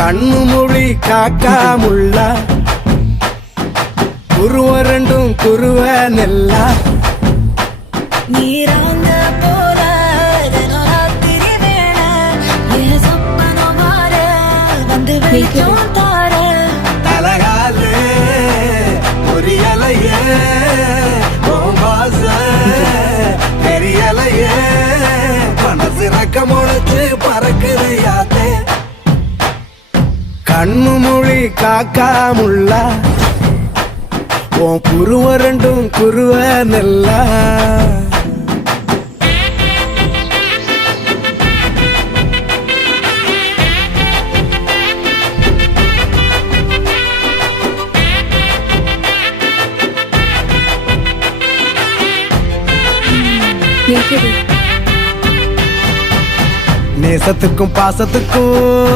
கண்ணு மொழி காக்காமுள்ள குருவ ரெண்டும் குருவ நெல்லா நீராங்க போல ராத்திரி வேளை என் சொப்பனம் மாற வந்து வெளிச்சம் தார தலகாலே பொரியலையே ஓம்பாச பெரியலையே மனசு ரக்க முளைச்சு பறக்குது யாத்தே கண்ணு மொழி காக்காமுள்ள உன் குருவ ரெண்டும் குருவ நெல்லா நேசத்துக்கும் பாசத்துக்கும்